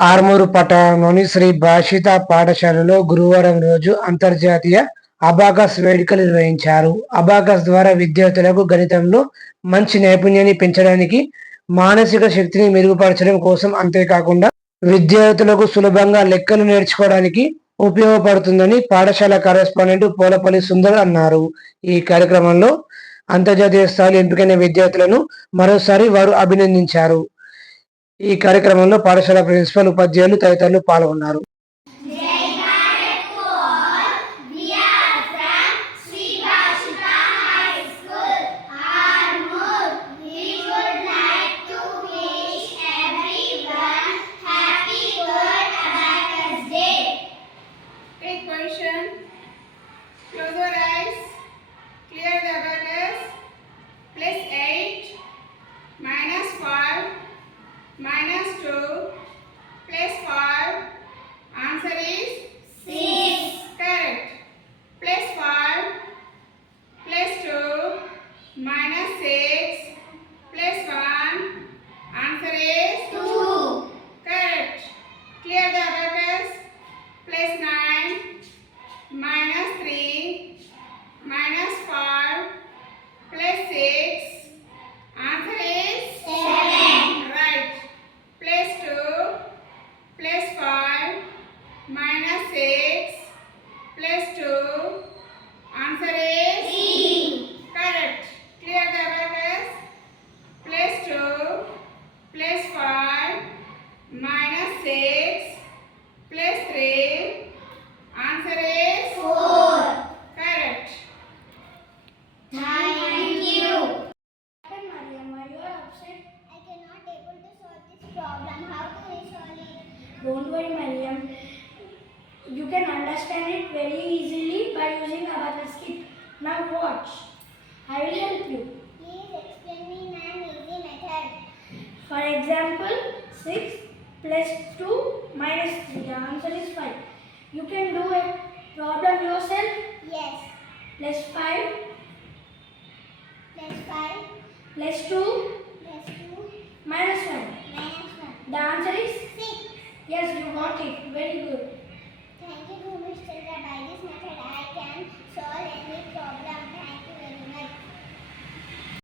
ఆర్మూరు పట్టణంలోని శ్రీ భాషిత పాఠశాలలో గురువారం రోజు అంతర్జాతీయ అబాకస్ వేడుకలు నిర్వహించారు. అబాకస్ ద్వారా విద్యార్థులకు గణితంలో మంచి నైపుణ్యాన్ని పెంచడానికి మానసిక శక్తిని మెరుగుపరచడం కోసం అంతేకాకుండా విద్యార్థులకు సులభంగా లెక్కలు నేర్చుకోవడానికి ఉపయోగపడుతుందని పాఠశాల కరెస్పాండెంట్ పోలపల్లి సుందర్ అన్నారు. ఈ కార్యక్రమంలో అంతర్జాతీయ స్థాయిలో ఎంపికైన విద్యార్థులను మరోసారి వారు అభినందించారు. ఈ కార్యక్రమంలో పాఠశాల ప్రిన్సిపల్ ఉపాధ్యాయులు తదితరులు పాల్గొన్నారు. Problem. How I solve it? Don't worry, Mariam. You can understand it very easily by using abacus kit. Now watch. I will help you. Please explain me an easy method. For example, 6 plus 2 minus 3. The answer is 5. You can do a problem yourself. Yes. Plus 5 plus 5 plus 2 plus 2 minus minus 1. The answer is 6. Yes, you got it. Very good. Thank you, Mr. Rabbi.